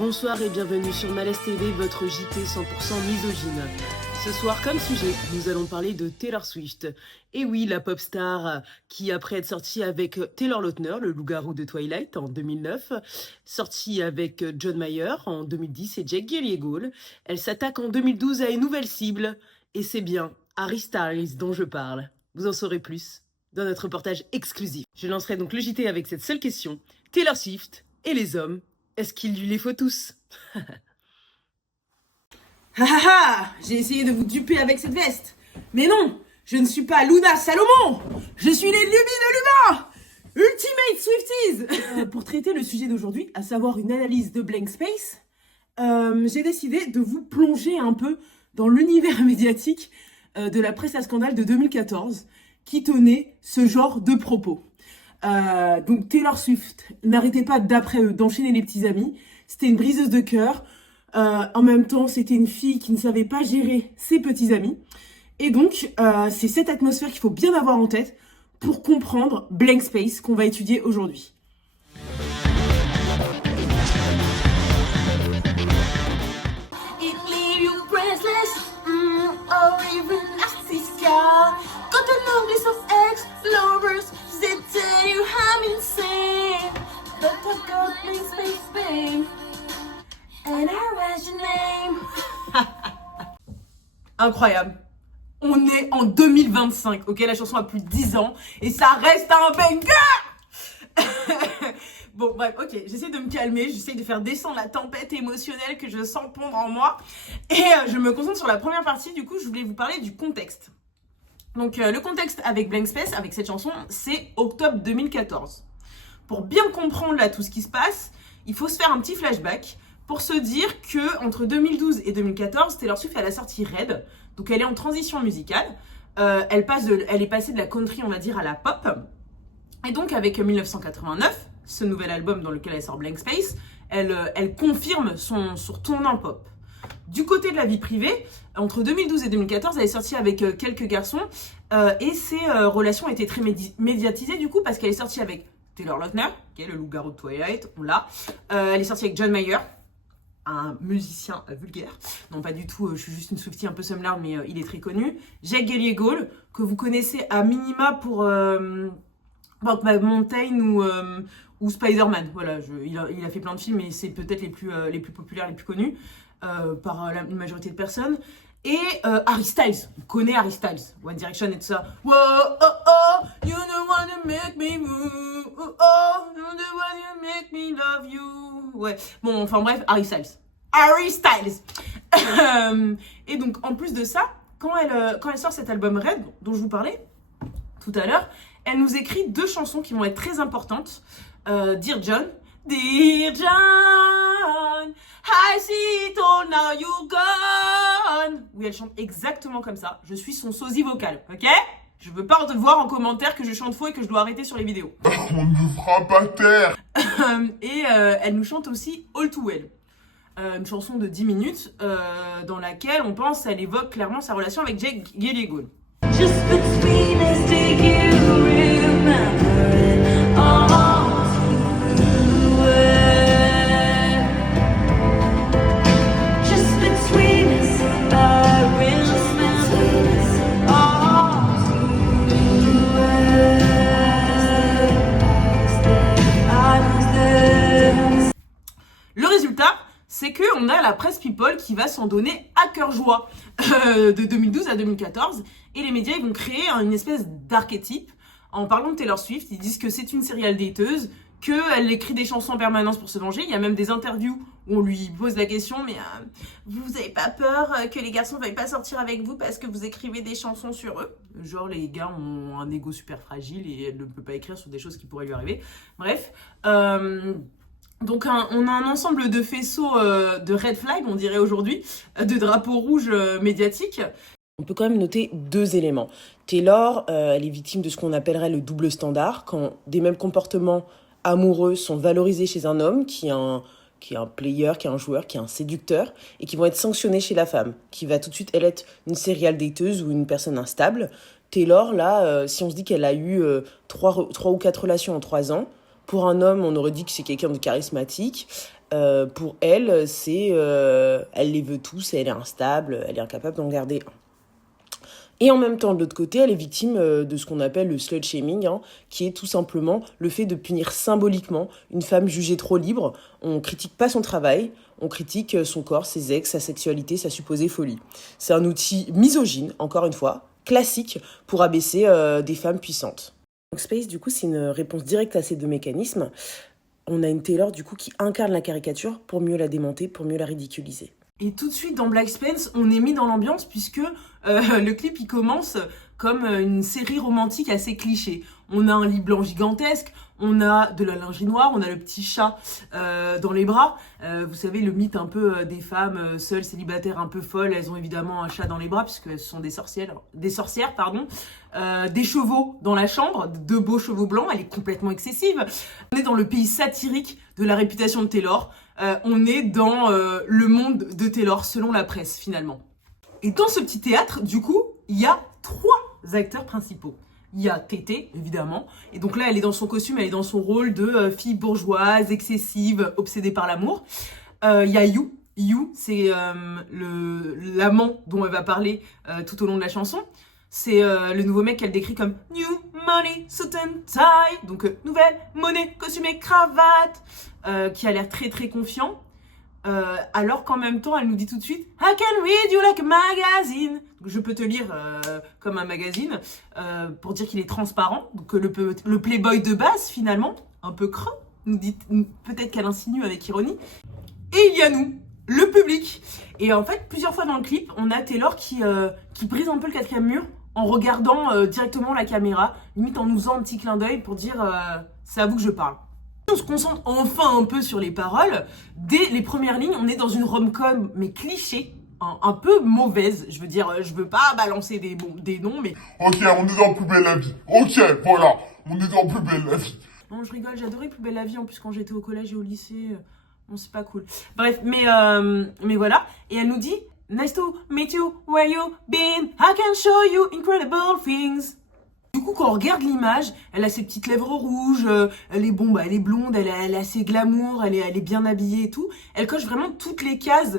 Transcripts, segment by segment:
Bonsoir et bienvenue sur Malaise TV, votre JT 100% misogyne. Ce soir, comme sujet, nous allons parler de Taylor Swift. Et oui, la pop star qui, après être sortie avec Taylor Lautner, le loup-garou de Twilight, en 2009, sortie avec John Mayer en 2010 et Jake Gyllenhaal, elle s'attaque en 2012 à une nouvelle cible. Et c'est bien Harry Styles dont je parle. Vous en saurez plus dans notre reportage exclusif. Je lancerai donc le JT avec cette seule question. Taylor Swift et les hommes, est-ce qu'il lui les faut tous? Ha ha ha! J'ai essayé de vous duper avec cette veste. Mais non, je ne suis pas Luna Salomon. Je suis les lubies de l'humain. Ultimate Swifties. Pour traiter le sujet d'aujourd'hui, à savoir une analyse de Blank Space, j'ai décidé de vous plonger un peu dans l'univers médiatique de la presse à scandale de 2014 qui tenait ce genre de propos. Donc Taylor Swift n'arrêtait pas d'après eux d'enchaîner les petits amis. C'était une briseuse de cœur. En même temps, c'était une fille qui ne savait pas gérer ses petits amis. Et donc, c'est cette atmosphère qu'il faut bien avoir en tête pour comprendre Blank Space qu'on va étudier aujourd'hui. Incroyable. On est en 2025, ok? La chanson a plus de 10 ans et ça reste un banger. Bon, bref, ok, j'essaie de me calmer, j'essaie de faire descendre la tempête émotionnelle que je sens pondre en moi. Et je me concentre sur la première partie, du coup, je voulais vous parler du contexte. Donc, le contexte avec Blank Space, avec cette chanson, c'est octobre 2014. Pour bien comprendre là tout ce qui se passe, il faut se faire un petit flashback pour se dire que entre 2012 et 2014, Taylor Swift elle a sorti Red, donc elle est en transition musicale. Elle est passée de la country, on va dire, à la pop. Et donc avec 1989, ce nouvel album dans lequel elle sort Blank Space, elle confirme son tournant pop. Du côté de la vie privée, entre 2012 et 2014, elle est sortie avec quelques garçons et ses relations étaient très médiatisées du coup parce qu'elle est sortie avec Taylor Lautner, qui est le loup-garou de Twilight, on l'a. Elle est sortie avec John Mayer, un musicien vulgaire. Non, pas du tout, je suis juste une Swiftie un peu semblard, mais il est très connu. Jake Gyllenhaal, que vous connaissez à minima pour Mountain ou Spider-Man. Voilà, il a fait plein de films, mais c'est peut-être les plus populaires, les plus connus par une majorité de personnes. Et Harry Styles, on connaît Harry Styles, One Direction et tout ça. Whoa, oh, oh, you don't wanna make me move, oh, oh, you don't wanna make me love you. Ouais, bon, enfin bref, Harry Styles. Harry Styles. Et donc, en plus de ça, quand elle sort cet album Red, dont je vous parlais tout à l'heure, elle nous écrit 2 chansons qui vont être très importantes. Dear John. Dear John, I see it all, now you're gone. Oui, elle chante exactement comme ça. Je suis son sosie vocal, ok? Je veux pas te voir en commentaire que je chante faux et que je dois arrêter sur les vidéos. On ne fera pas taire. Et elle nous chante aussi All Too Well. Une chanson de 10 minutes dans laquelle on pense, elle évoque clairement sa relation avec Jake Gyllenhaal. Just between us, do you remember it all? Le résultat, c'est qu'on a la presse People qui va s'en donner à cœur joie de 2012 à 2014. Et les médias ils vont créer une espèce d'archétype en parlant de Taylor Swift. Ils disent que c'est une serial dateuse, qu'elle écrit des chansons en permanence pour se venger. Il y a même des interviews où on lui pose la question, mais vous avez pas peur que les garçons ne veuillent pas sortir avec vous parce que vous écrivez des chansons sur eux? Genre les gars ont un ego super fragile et elle ne peut pas écrire sur des choses qui pourraient lui arriver. Bref, donc on a un ensemble de faisceaux de red flag, on dirait aujourd'hui, de drapeaux rouges médiatiques. On peut quand même noter 2 éléments. Taylor, elle est victime de ce qu'on appellerait le double standard, quand des mêmes comportements amoureux sont valorisés chez un homme qui est un player, qui est un joueur, qui est un séducteur, et qui vont être sanctionnés chez la femme, qui va tout de suite, elle, être une serial dateuse ou une personne instable. Taylor, là, si on se dit qu'elle a eu 3 ou 4 relations en 3 ans, Pour un homme, on aurait dit que c'est quelqu'un de charismatique. Pour elle, elle les veut tous, elle est instable, elle est incapable d'en garder un. Et en même temps, de l'autre côté, elle est victime de ce qu'on appelle le slut-shaming, qui est tout simplement le fait de punir symboliquement une femme jugée trop libre. On critique pas son travail, on critique son corps, ses ex, sa sexualité, sa supposée folie. C'est un outil misogyne, encore une fois, classique pour abaisser des femmes puissantes. Donc Space, du coup, c'est une réponse directe à ces deux mécanismes. On a une Taylor, du coup, qui incarne la caricature pour mieux la démonter, pour mieux la ridiculiser. Et tout de suite, dans Black Spence, on est mis dans l'ambiance puisque le clip, il commence comme une série romantique assez cliché. On a un lit blanc gigantesque, on a de la lingerie noire, on a le petit chat dans les bras. Vous savez, le mythe un peu des femmes seules, célibataires, un peu folles, elles ont évidemment un chat dans les bras puisque ce sont des sorcières. Des chevaux dans la chambre, deux beaux chevaux blancs, elle est complètement excessive. On est dans le pays satirique de la réputation de Taylor. On est dans le monde de Taylor, selon la presse, finalement. Et dans ce petit théâtre, du coup, il y a 3 acteurs principaux. Il y a Tété, évidemment. Et donc là, elle est dans son costume, elle est dans son rôle de fille bourgeoise, excessive, obsédée par l'amour. Il y a You. You, c'est l'amant dont elle va parler tout au long de la chanson. C'est le nouveau mec qu'elle décrit comme New Money, Suit and Tie. Donc, nouvelle monnaie, costume et cravate. Qui a l'air très très confiant. Alors qu'en même temps, elle nous dit tout de suite I can read you like a magazine. Donc, je peux te lire comme un magazine pour dire qu'il est transparent. Donc le playboy de base, finalement, un peu creux, nous dit peut-être qu'elle insinue avec ironie. Et il y a nous, le public. Et en fait, plusieurs fois dans le clip, on a Taylor qui brise un peu le 4e mur en regardant directement la caméra, limite en nous faisant un petit clin d'œil pour dire c'est à vous que je parle. On se concentre enfin un peu sur les paroles. Dès les premières lignes, on est dans une rom-com, mais cliché, un peu mauvaise. Je veux dire, je veux pas balancer des noms, mais... Ok, on est dans Plus belle la vie. Ok, voilà, on est dans Plus belle la vie. Non, je rigole, j'adorais Plus belle la vie, en plus quand j'étais au collège et au lycée. Bon, c'est pas cool. Bref, mais voilà. Et elle nous dit, Nice to meet you, where you been? I can show you incredible things. Du coup, quand on regarde l'image, elle a ses petites lèvres rouges, elle est blonde, elle a assez glamour, elle est bien habillée et tout. Elle coche vraiment toutes les cases,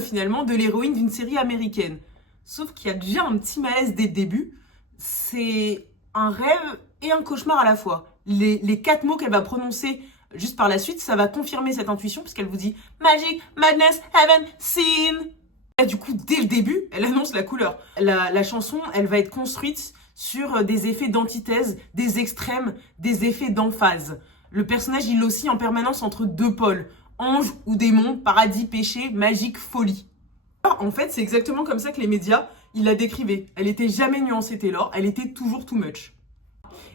finalement, de l'héroïne d'une série américaine. Sauf qu'il y a déjà un petit malaise dès le début. C'est un rêve et un cauchemar à la fois. Les 4 mots qu'elle va prononcer juste par la suite, ça va confirmer cette intuition, puisqu'elle vous dit « Magic, madness, heaven, sin ». Et du coup, dès le début, elle annonce la couleur. La chanson, elle va être construite sur des effets d'antithèse, des extrêmes, des effets d'emphase. Le personnage, il oscille en permanence entre 2 pôles. Ange ou démon, paradis, péché, magique, folie. En fait, c'est exactement comme ça que les médias, ils la décrivaient. Elle était jamais nuancée Taylor, elle était toujours too much.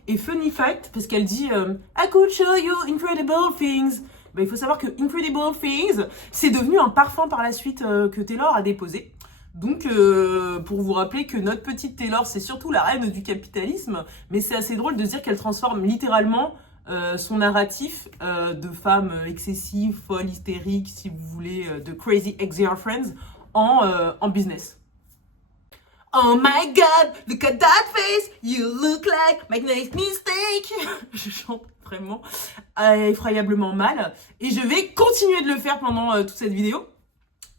Et funny fact, parce qu'elle dit I could show you incredible things. Ben, il faut savoir que Incredible Things, c'est devenu un parfum par la suite que Taylor a déposé. Donc, pour vous rappeler que notre petite Taylor, c'est surtout la reine du capitalisme, mais c'est assez drôle de se dire qu'elle transforme littéralement son narratif de femme excessive, folle, hystérique, si vous voulez, de crazy ex-girlfriends, en business. Oh my god, look at that face, you look like my next mistake. Je chante vraiment effroyablement mal, et je vais continuer de le faire pendant toute cette vidéo.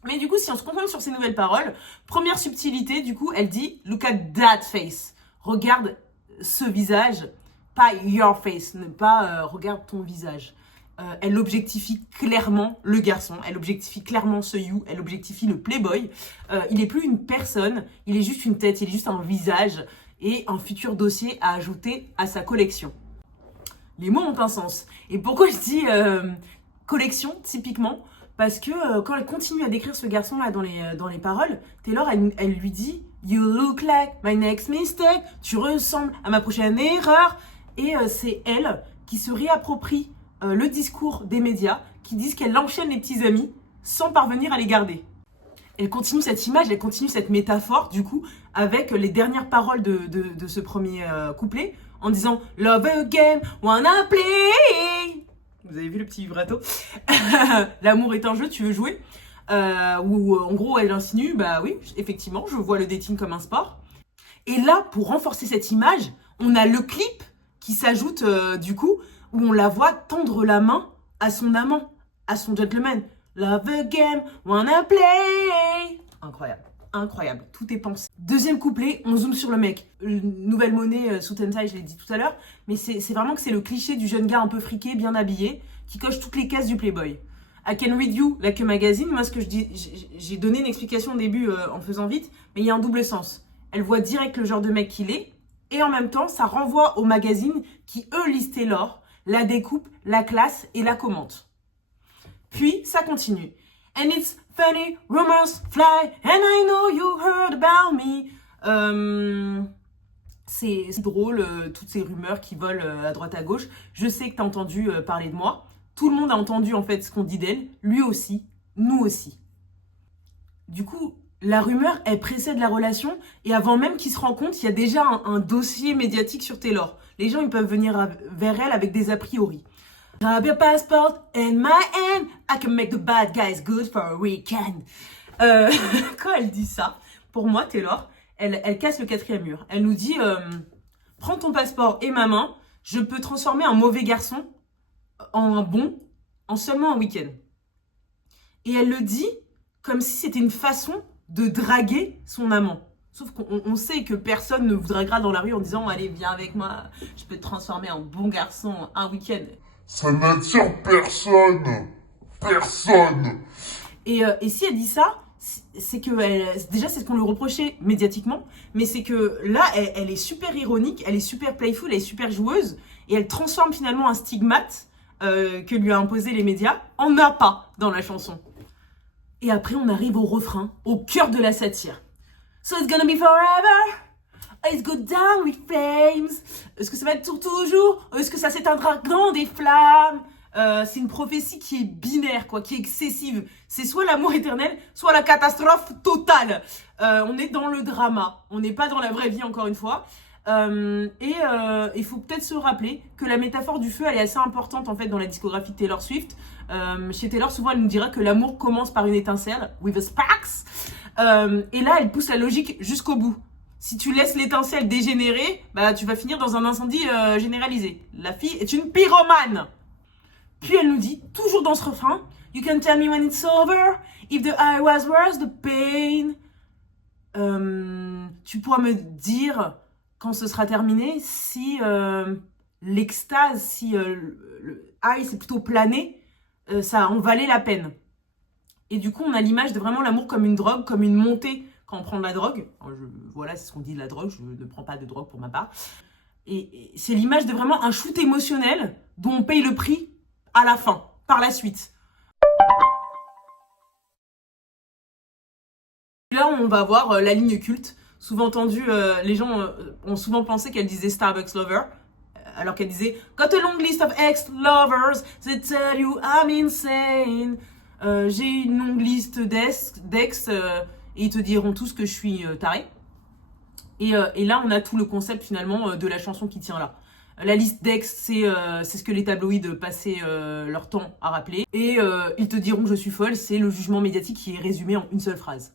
Mais du coup, si on se concentre sur ces nouvelles paroles, première subtilité, du coup, elle dit « Look at that face ». Regarde ce visage, pas « your face », ne pas regarde ton visage. Elle objectifie clairement le garçon, elle objectifie clairement ce you, elle objectifie le playboy. Il n'est plus une personne, il est juste une tête, il est juste un visage et un futur dossier à ajouter à sa collection. Les mots ont un sens. Et pourquoi je dis collection, typiquement ? Parce que quand elle continue à décrire ce garçon-là dans les paroles, Taylor, elle lui dit « You look like my next mistake », tu ressembles à ma prochaine erreur. Et c'est elle qui se réapproprie le discours des médias, qui disent qu'elle enchaîne les petits amis sans parvenir à les garder. Elle continue cette image, elle continue cette métaphore, du coup, avec les dernières paroles de ce premier couplet, en disant « Love again, wanna play ». Vous avez vu le petit vibrato. L'amour est un jeu, tu veux jouer Où en gros elle insinue, bah oui, effectivement, je vois le dating comme un sport. Et là, pour renforcer cette image, on a le clip qui s'ajoute du coup où on la voit tendre la main à son amant, à son gentleman. Love again, wanna play. Incroyable, incroyable, tout est pensé. Deuxième couplet, on zoome sur le mec. Nouvelle monnaie sous Tensai, je l'ai dit tout à l'heure, mais c'est vraiment que c'est le cliché du jeune gars un peu friqué, bien habillé, qui coche toutes les cases du Playboy. I can read you like a magazine. Moi, ce que je dis, j'ai donné une explication au début en faisant vite, mais il y a un double sens. Elle voit direct le genre de mec qu'il est, et en même temps, ça renvoie au magazine qui, eux, lisent Taylor, la découpe, la classe et la commente. Puis, ça continue. And it's funny, rumors fly, and I know you heard about me. C'est drôle, toutes ces rumeurs qui volent à droite à gauche. Je sais que t'as entendu parler de moi. Tout le monde a entendu en fait ce qu'on dit d'elle. Lui aussi, nous aussi. Du coup, la rumeur, elle précède la relation. Et avant même qu'ils se rencontrent, il y a déjà un dossier médiatique sur Taylor. Les gens, ils peuvent venir vers elle avec des a priori. Grab your passport and my hand, I can make the bad guys good for a weekend. Quand elle dit ça, pour moi, Taylor, elle casse le quatrième mur. Elle nous dit, prends ton passeport et ma main, je peux transformer un mauvais garçon en un bon, en seulement un week-end. Et elle le dit comme si c'était une façon de draguer son amant. Sauf qu'on sait que personne ne vous draguera dans la rue en disant, allez, viens avec moi, je peux te transformer en bon garçon un week-end. Ça n'attire personne. Personne. Et si elle dit ça, c'est que déjà c'est ce qu'on lui reprochait médiatiquement, mais c'est que là elle est super ironique, elle est super playful, elle est super joueuse, et elle transforme finalement un stigmate que lui a imposé les médias en appât dans la chanson. Et après on arrive au refrain, au cœur de la satire. So it's gonna be forever. Let's go down with flames. Est-ce que ça va être pour toujours? Est-ce que ça s'éteindra dans des flammes? C'est une prophétie qui est binaire, quoi, qui est excessive. C'est soit l'amour éternel, soit la catastrophe totale. On est dans le drama. On n'est pas dans la vraie vie, encore une fois. Il faut peut-être se rappeler que la métaphore du feu, elle est assez importante, en fait, dans la discographie de Taylor Swift. Chez Taylor, souvent, elle nous dira que l'amour commence par une étincelle, with a sparks. Et là, elle pousse la logique jusqu'au bout. Si tu laisses l'étincelle dégénérer, bah, tu vas finir dans un incendie généralisé. La fille est une pyromane. Puis elle nous dit, toujours dans ce refrain, You can tell me when it's over, if the eye was worse, the pain. Tu pourras me dire quand ce sera terminé si l'extase, si le eye c'est plutôt plané, ça en valait la peine. Et du coup, on a l'image de vraiment l'amour comme une drogue, comme une montée quand on prend de la drogue. Voilà, c'est ce qu'on dit de la drogue, je ne prends pas de drogue pour ma part. Et c'est l'image de vraiment un shoot émotionnel dont on paye le prix à la fin, par la suite. Là, on va voir la ligne culte. Souvent entendu, les gens ont souvent pensé qu'elle disait Starbucks Lover, alors qu'elle disait Got a long list of ex-lovers that tell you I'm insane. J'ai une longue liste d'ex et ils te diront tous que je suis tarée. Et là, on a tout le concept finalement de la chanson qui tient là. La liste d'ex, c'est ce que les tabloïds passaient leur temps à rappeler. Et ils te diront que je suis folle, c'est le jugement médiatique qui est résumé en une seule phrase.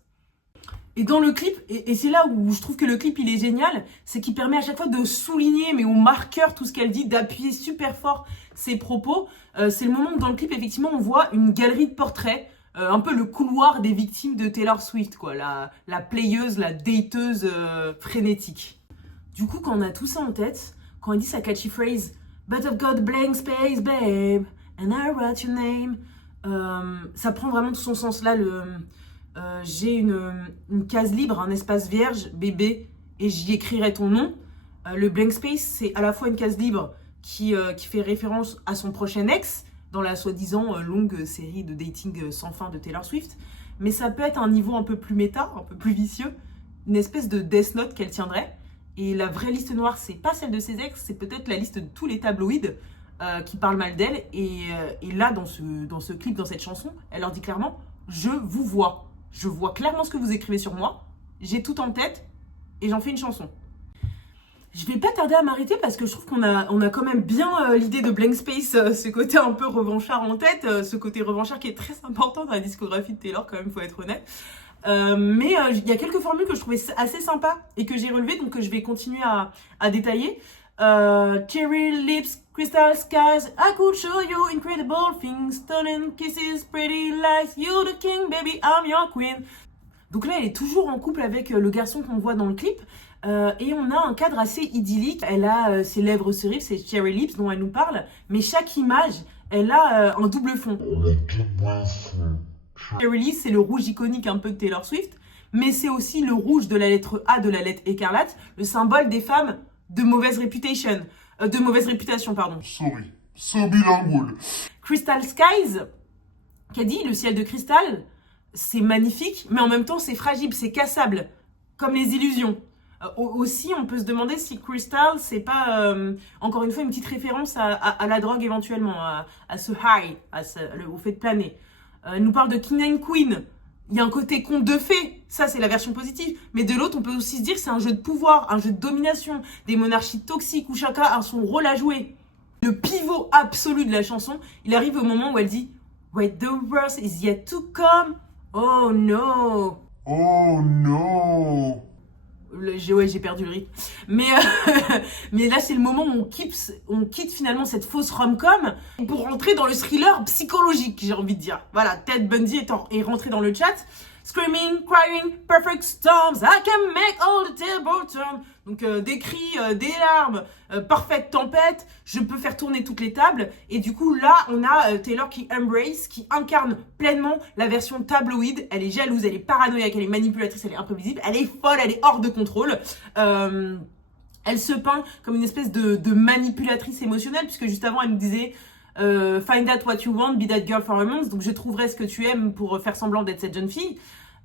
Et dans le clip, et c'est là où je trouve que le clip il est génial, c'est qu'il permet à chaque fois de souligner, mais au marqueur, tout ce qu'elle dit, d'appuyer super fort ses propos. C'est le moment où dans le clip, effectivement, on voit une galerie de portraits, un peu le couloir des victimes de Taylor Swift, quoi, la playeuse, la dateuse frénétique. Du coup, quand on a tout ça en tête, quand elle dit sa catchy phrase « But I've got blank space, babe, and I wrote your name », ça prend vraiment tout son sens là, j'ai une case libre, un espace vierge, bébé, et j'y écrirai ton nom. Le blank space, c'est à la fois une case libre qui fait référence à son prochain ex, dans la soi-disant longue série de dating sans fin de Taylor Swift, mais ça peut être un niveau un peu plus méta, un peu plus vicieux, une espèce de Death Note qu'elle tiendrait. Et la vraie liste noire, c'est pas celle de ses ex, c'est peut-être la liste de tous les tabloïds qui parlent mal d'elle. Et là, dans ce clip, dans cette chanson, elle leur dit clairement « Je vous vois. Je vois clairement ce que vous écrivez sur moi. J'ai tout en tête et j'en fais une chanson. » Je vais pas tarder à m'arrêter parce que je trouve qu'on a quand même bien l'idée de Blank Space, ce côté un peu revanchard en tête, ce côté revanchard qui est très important dans la discographie de Taylor quand même, faut être honnête. Mais il y a quelques formules que je trouvais assez sympas et que j'ai relevées, donc que je vais continuer à détailler. Cherry lips, crystal skies, I could show you incredible things, stunning kisses, pretty lies, you the king, baby, I'm your queen. Donc là, elle est toujours en couple avec le garçon qu'on voit dans le clip. Et on a un cadre assez idyllique. Elle a ses lèvres cerise, c'est Cherry Lips dont elle nous parle. Mais chaque image, elle a un double fond. Cherry Lips, c'est le rouge iconique un peu de Taylor Swift. Mais c'est aussi le rouge de la lettre A de la lettre écarlate, le symbole des femmes de mauvaise réputation. Pardon. Sorry. So bilingual. Crystal Skies, qu'a dit, le ciel de cristal, c'est magnifique, mais en même temps c'est fragile, c'est cassable, comme les illusions. Aussi, on peut se demander si Crystal, c'est pas, encore une fois, une petite référence à la drogue éventuellement, à ce high, au fait de planer. Elle nous parle de King and Queen. Il y a un côté conte de fées, ça c'est la version positive. Mais de l'autre, on peut aussi se dire que c'est un jeu de pouvoir, un jeu de domination, des monarchies toxiques où chacun a son rôle à jouer. Le pivot absolu de la chanson, il arrive au moment où elle dit « Wait, the worst is yet to come. Oh no. » Oh no. J'ai perdu le rythme. Mais là, c'est le moment où on quitte finalement cette fausse rom-com pour rentrer dans le thriller psychologique, j'ai envie de dire. Voilà, Ted Bundy est rentré dans le chat. Screaming, crying, perfect storms, I can make all the tables turn. Donc des cris, des larmes, parfaite tempête, je peux faire tourner toutes les tables. Et du coup là, on a Taylor qui embrace, qui incarne pleinement la version tabloïd. Elle est jalouse, elle est paranoïaque, elle est manipulatrice, elle est imprévisible, elle est folle, elle est hors de contrôle. Elle se peint comme une espèce de manipulatrice émotionnelle, puisque juste avant elle nous disait find out what you want, be that girl for a month. Donc je trouverai ce que tu aimes pour faire semblant d'être cette jeune fille.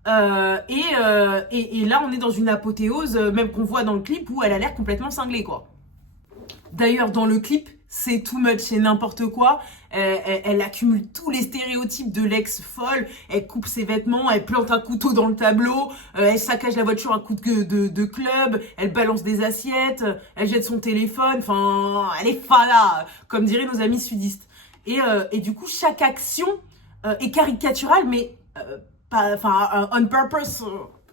Et là on est dans une apothéose, même qu'on voit dans le clip, où elle a l'air complètement cinglée quoi. D'ailleurs dans le clip c'est too much, c'est n'importe quoi. Elle accumule tous les stéréotypes de l'ex folle. Elle coupe ses vêtements, elle plante un couteau dans le tableau, elle saccage la voiture à coups de club, elle balance des assiettes, elle jette son téléphone. Enfin, elle est fada, comme diraient nos amis sudistes. Et du coup, chaque action est caricaturale, mais on purpose.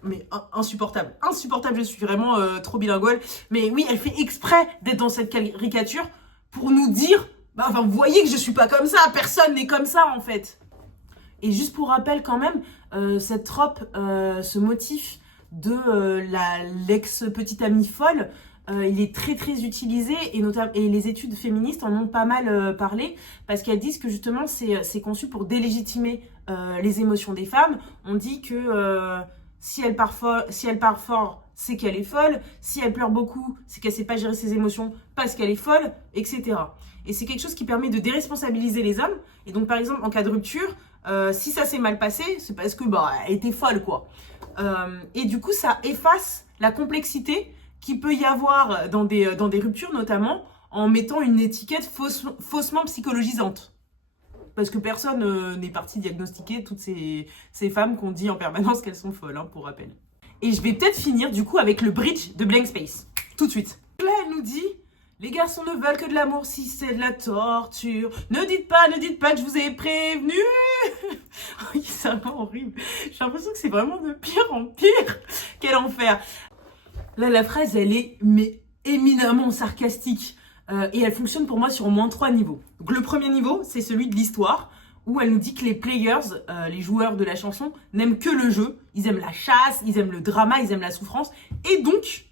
Mais insupportable. Je suis vraiment trop bilingual. Mais oui, elle fait exprès d'être dans cette caricature pour nous dire, vous voyez que je suis pas comme ça, personne n'est comme ça en fait. Et juste pour rappel quand même, cette trope, ce motif de l'ex-petite amie folle, il est très très utilisé et les études féministes en ont pas mal parlé parce qu'elles disent que justement c'est conçu pour délégitimer les émotions des femmes. On dit que si elle part fort, c'est qu'elle est folle. Si elle pleure beaucoup, c'est qu'elle sait pas gérer ses émotions parce qu'elle est folle, etc. Et c'est quelque chose qui permet de déresponsabiliser les hommes. Et donc, par exemple, en cas de rupture, si ça s'est mal passé, c'est parce que elle était folle, quoi. Et du coup, ça efface la complexité qu'il peut y avoir dans des ruptures, notamment en mettant une étiquette faussement psychologisante. Parce que personne n'est parti diagnostiquer toutes ces femmes qu'on dit en permanence qu'elles sont folles, hein, pour rappel. Et je vais peut-être finir du coup avec le bridge de Blank Space. Tout de suite. Là, elle nous dit « Les garçons ne veulent que de l'amour si c'est de la torture. Ne dites pas que je vous ai prévenu. » C'est vraiment horrible. J'ai l'impression que c'est vraiment de pire en pire. Quel enfer. Là, la phrase, elle est éminemment sarcastique. Et elle fonctionne pour moi sur au moins 3 niveaux. Donc le premier niveau, c'est celui de l'histoire, où elle nous dit que les players, les joueurs de la chanson, n'aiment que le jeu. Ils aiment la chasse, ils aiment le drama, ils aiment la souffrance. Et donc,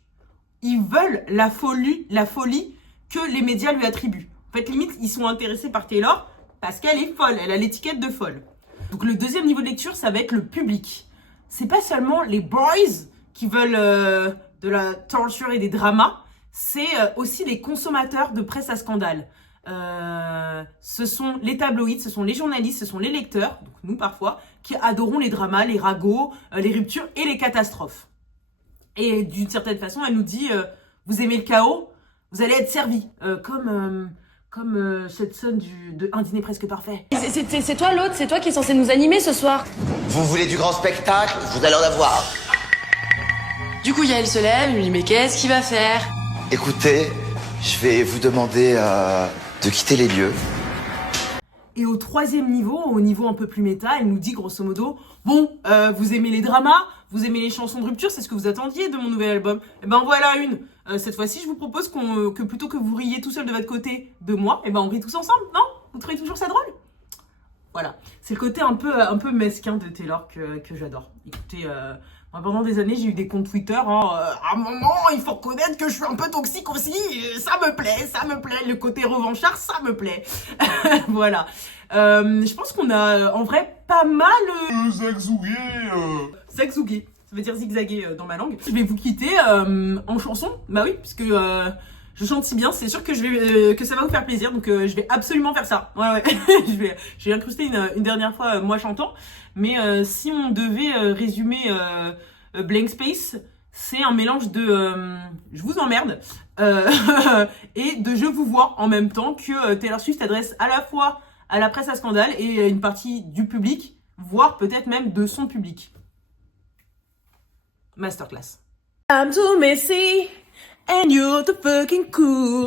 ils veulent la folie que les médias lui attribuent. En fait, limite, ils sont intéressés par Taylor parce qu'elle est folle, elle a l'étiquette de folle. Donc le deuxième niveau de lecture, ça va être le public. C'est pas seulement les boys qui veulent de la torture et des dramas, c'est aussi les consommateurs de presse à scandale. Ce sont les tabloïds, ce sont les journalistes, ce sont les lecteurs, donc nous parfois, qui adorons les dramas, les ragots, les ruptures et les catastrophes. Et d'une certaine façon, elle nous dit vous aimez le chaos, vous allez être servis. Comme cette scène de Un dîner presque parfait. C'est toi l'autre, c'est toi qui est censé nous animer ce soir. Vous voulez du grand spectacle? Vous allez en avoir. Du coup, Yael se lève, il lui dit mais qu'est-ce qu'il va faire? Écoutez, je vais vous demander de quitter les lieux. Et au troisième niveau, au niveau un peu plus méta, elle nous dit grosso modo, bon, vous aimez les dramas, vous aimez les chansons de rupture, c'est ce que vous attendiez de mon nouvel album. Et ben voilà une. Cette fois-ci, je vous propose que plutôt que vous riez tout seul de votre côté de moi, et ben on rit tous ensemble, non? Vous trouvez toujours ça drôle? Voilà, c'est le côté un peu mesquin de Taylor que j'adore. Écoutez, moi, pendant des années, j'ai eu des comptes Twitter. À un moment, il faut reconnaître que je suis un peu toxique aussi. Ça me plaît. Le côté revanchard, ça me plaît. Voilà. Je pense qu'on a, en vrai, pas mal... Zagzougué. Ça veut dire zigzaguer dans ma langue. Je vais vous quitter en chanson. Bah oui, puisque je chante si bien. C'est sûr que que ça va vous faire plaisir. Donc je vais absolument faire ça. Ouais. je vais incruster une dernière fois moi chantant. Mais si on devait résumer Blank Space, c'est un mélange de je vous emmerde et de je vous vois en même temps que Taylor Swift adresse à la fois à la presse à scandale et une partie du public, voire peut-être même de son public. Masterclass. I'm too messy and you're the fucking cool.